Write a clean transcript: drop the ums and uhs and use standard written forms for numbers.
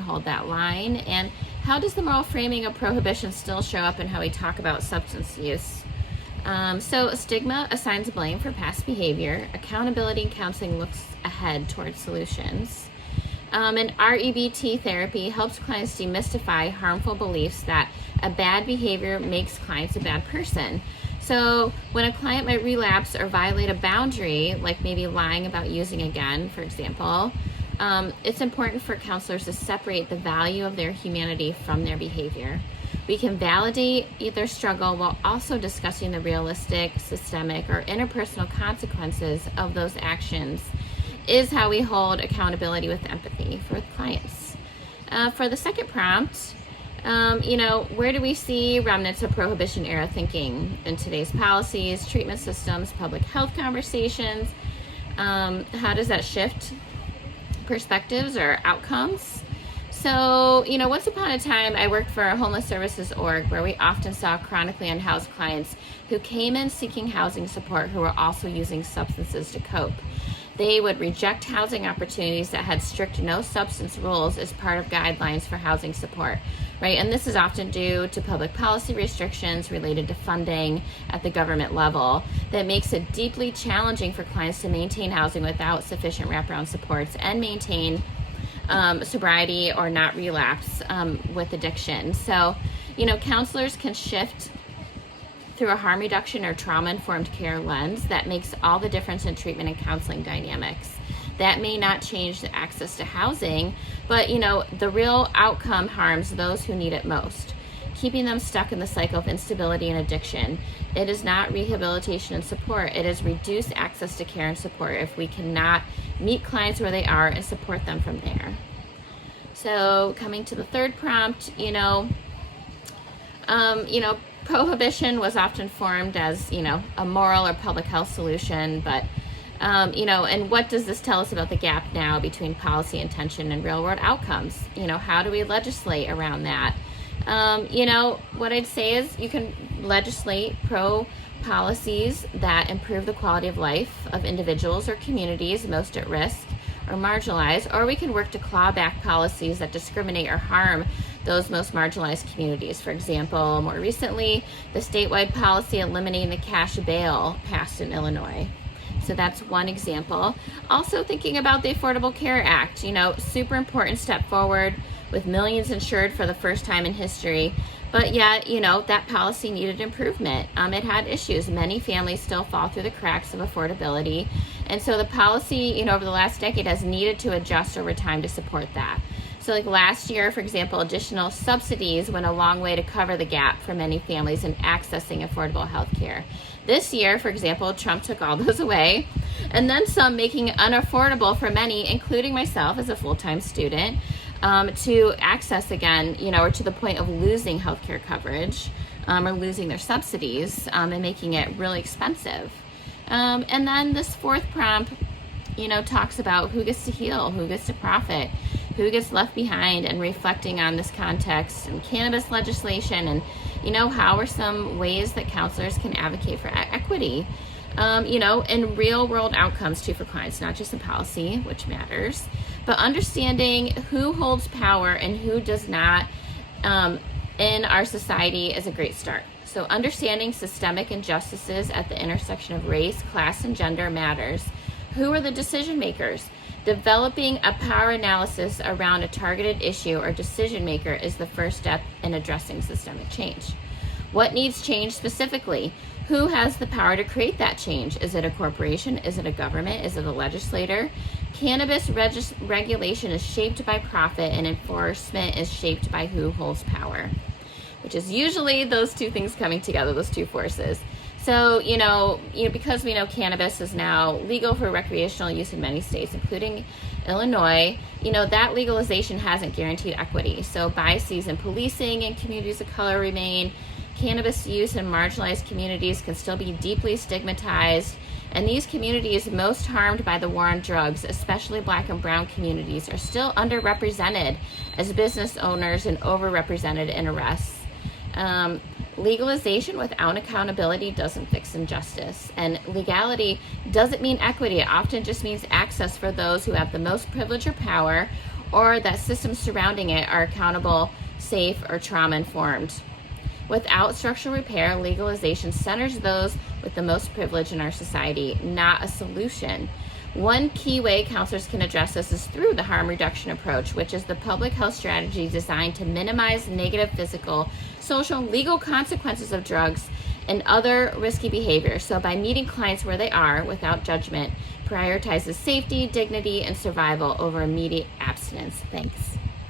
hold that line? And how does the moral framing of prohibition still show up in how we talk about substance use? So stigma assigns blame for past behavior. Accountability and counseling looks ahead towards solutions. And REBT therapy helps clients demystify harmful beliefs that a bad behavior makes clients a bad person. So when a client might relapse or violate a boundary, like maybe lying about using again, for example, it's important for counselors to separate the value of their humanity from their behavior. We can validate their struggle while also discussing the realistic, systemic, or interpersonal consequences of those actions is how we hold accountability with empathy for clients. For the second prompt, where do we see remnants of prohibition era thinking in today's policies, treatment systems, public health conversations? How does that shift perspectives or outcomes? So, once upon a time, I worked for a homeless services org where we often saw chronically unhoused clients who came in seeking housing support who were also using substances to cope. They would reject housing opportunities that had strict no substance rules as part of guidelines for housing support, right? And this is often due to public policy restrictions related to funding at the government level that makes it deeply challenging for clients to maintain housing without sufficient wraparound supports and maintain sobriety or not relapse with addiction. So, counselors can shift through a harm reduction or trauma-informed care lens that makes all the difference in treatment and counseling dynamics. That may not change the access to housing, but the real outcome harms those who need it most, keeping them stuck in the cycle of instability and addiction. It is not rehabilitation and support. It is reduced access to care and support if we cannot meet clients where they are and support them from there. So coming to the third prompt, prohibition was often formed as, a moral or public health solution, but, and what does this tell us about the gap now between policy intention and real world outcomes? How do we legislate around that? What I'd say is you can legislate pro policies that improve the quality of life of individuals or communities most at risk or marginalized, or we can work to claw back policies that discriminate or harm those most marginalized communities. For example, more recently, the statewide policy eliminating the cash bail passed in Illinois. So that's one example. Also thinking about the Affordable Care Act, super important step forward with millions insured for the first time in history. But yet, that policy needed improvement. It had issues. Many families still fall through the cracks of affordability. And so the policy, over the last decade has needed to adjust over time to support that. So like last year, for example, additional subsidies went a long way to cover the gap for many families in accessing affordable health care. This year, for example, Trump took all those away, and then some, making it unaffordable for many, including myself as a full-time student, to access again, or to the point of losing healthcare coverage or losing their subsidies and making it really expensive. And then this fourth prompt, talks about who gets to heal, who gets to profit, who gets left behind, and reflecting on this context and cannabis legislation and, how are some ways that counselors can advocate for equity, and real world outcomes too for clients, not just in policy, which matters, but understanding who holds power and who does not in our society is a great start. So understanding systemic injustices at the intersection of race, class, and gender matters. Who are the decision makers? Developing a power analysis around a targeted issue or decision maker is the first step in addressing systemic change. What needs change specifically? Who has the power to create that change? Is it a corporation? Is it a government? Is it a legislator? Cannabis regulation is shaped by profit, and enforcement is shaped by who holds power, which is usually those two things coming together, those two forces. So, because we know cannabis is now legal for recreational use in many states, including Illinois, that legalization hasn't guaranteed equity. So biases in policing in communities of color remain. Cannabis use in marginalized communities can still be deeply stigmatized. And these communities most harmed by the war on drugs, especially Black and Brown communities, are still underrepresented as business owners and overrepresented in arrests. Legalization without accountability doesn't fix injustice, and legality doesn't mean equity. It often just means access for those who have the most privilege or power, or that systems surrounding it are accountable, safe, or trauma informed. Without structural repair, legalization centers those with the most privilege in our society, not a solution. One key way counselors can address this is through the harm reduction approach, which is the public health strategy designed to minimize negative physical, social, legal consequences of drugs and other risky behavior. So by meeting clients where they are without judgment, prioritizes safety, dignity, and survival over immediate abstinence. Thanks.